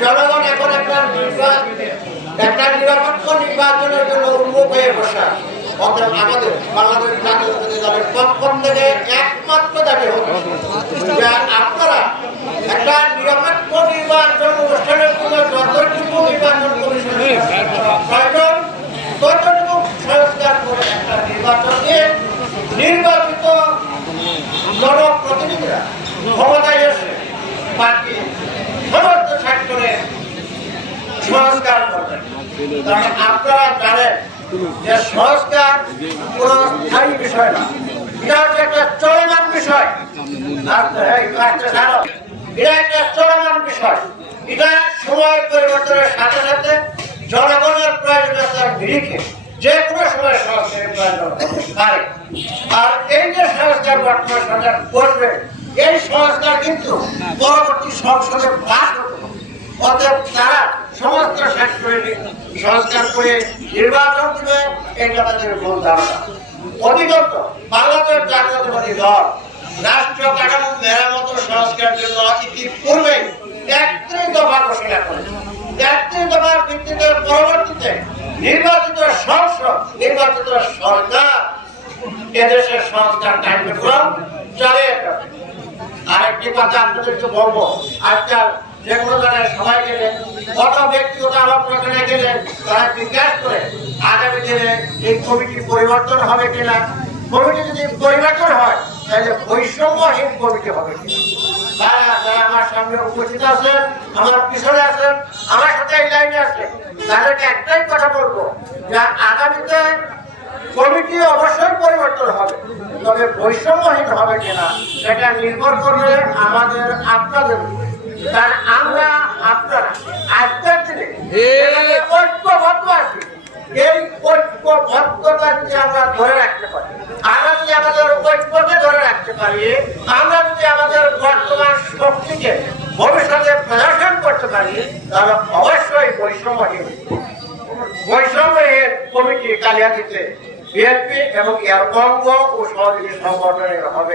জনগণ এখন একটা নির্বাচন, একটা নিরপেক্ষ নির্বাচনের জন্য উন্মুখ হয়ে বসা নির্বাচন অনুষ্ঠানের জন্য নির্বাচন কমিশনের প্রয়োজন সংস্কার করে একটা নির্বাচন নির্বাচিত জনপ্রতিনিধিরা ক্ষমতায় এসে সমস্ত সেক্টরে সংস্কার করবেন। আপনারা জানেন যে সংস্কার কোন স্থায়ী বিষয় না। এটা হচ্ছে একটা চলমান বিষয়। জানো, এটা একটা চলমান বিষয়। এটা সময় পরিবর্তনের সাথে সাথে জনগণের প্রয়োজনীয়তার নিরিখে যে কোনো সময় সংস্কারের প্রয়োজন পারে। আর এই যে সংস্কার বর্তমান সরকার করবে এই সংস্কার কিন্তু পরবর্তী সংসদে পাশ। সমস্ত সংস্কার করে নির্বাচন দিবে এটা অধিকন্ত বাংলাদেশ জাতীয়তাবাদী দল মেরামত সংস্কারের জন্য ইতিপূর্বে একত্রিশ দফা ঘোষণা করেছে একত্রিশ দফার ভিত্তিতে পরবর্তীতে নির্বাচিত সংসদ, নির্বাচিত সরকার এদেশের সংস্কার কার্যক্রম চালিয়ে যাবে। আরেকটি কথা আপনাদেরকে বলব, আজকাল যে কোনো সবাই গেলে কত ব্যক্তিগত আলাপ প্রচারে গেলে, তারা জিজ্ঞাসা এই কমিটি পরিবর্তন হবে কিনা? কমিটি যদি পরিবর্তন হয়, তাহলে বৈষম্যহীন কমিটি হবে তারা আমার সামনে উপস্থিত আছেন, আমার পিছনে আছেন, আমার সাথে এই লাইনে আছে তাদেরকে একটাই কথা বলব যে আগামীতে কমিটি অবশ্যই পরিবর্তন হবে, তবে বৈষম্যহীন হবে কিনা, সেটা নির্ভর করবে আমাদের, আপনাদের। কারণ আমরা আপনারা আজকের দিনে ঐক্যবদ্ধ আছি। এই ঐক্যবদ্ধতা যদি আমরা ধরে রাখতে পারি আমরা যদি আমাদের ঐক্যকে ধরে রাখতে পারি আমরা যদি আমাদের বর্তমান শক্তিকে ভবিষ্যতে প্রদর্শন করতে পারি তাহলে অবশ্যই বৈষম্যহীন বৈষম্যের কমিটি কালিয়াতিতে বিএনপি এবং এর অঙ্গ ও সহযোগী সংগঠনের হবে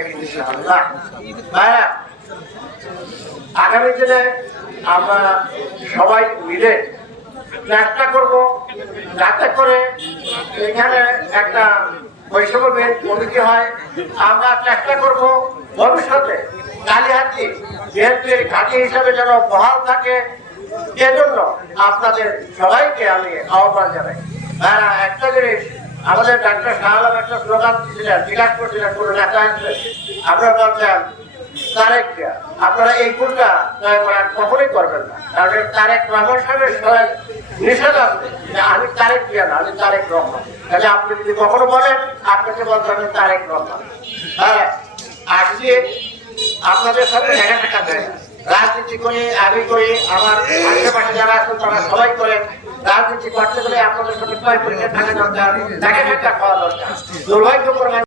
ভাইরা আগামী দিনে আমরা সবাই মিলে চেষ্টা করব যাতে করে এখানে একটা বৈষম্য কমিটি হয়। আমরা চেষ্টা করব ভবিষ্যতে কালিহাতি বিএনপির ঘাঁটি হিসাবে যেন বহাল থাকে এজন্য আপনাদের সবাইকে আমি আহ্বান জানাই। ভাইরা, একটা জিনিস, আমাদের ডাক্তার শাহালাম একটা স্লোগান দিয়েছিলেন বিকাশ করছিলেন কোনো নেতা আমরা বলছেন, তারেক। আপনারা এই ভুলটা দয়া করে আর কখনোই করবেন না। কারণ তারেক রহমান সাহেবের সবাই নিষেধ আছে আমি তারেক জিয়া না আমি তারেক রহমান। তাহলে আপনি যদি কখনো বলেন, আপনাকে বলতে হবে তারেক রহমান। হ্যাঁ আজকে আপনাদের সাথে দেখা দেখা দেয় রাজনীতি করে, আমি করি, আমার আশেপাশে যারা আছেন তারা সবাই করেন রাজনীতি করতে গেলে আপনাদের সাথে পরীক্ষা দরকার, দেখা দেখা খাওয়া দরকার। দুর্ভাগ্যক্রমে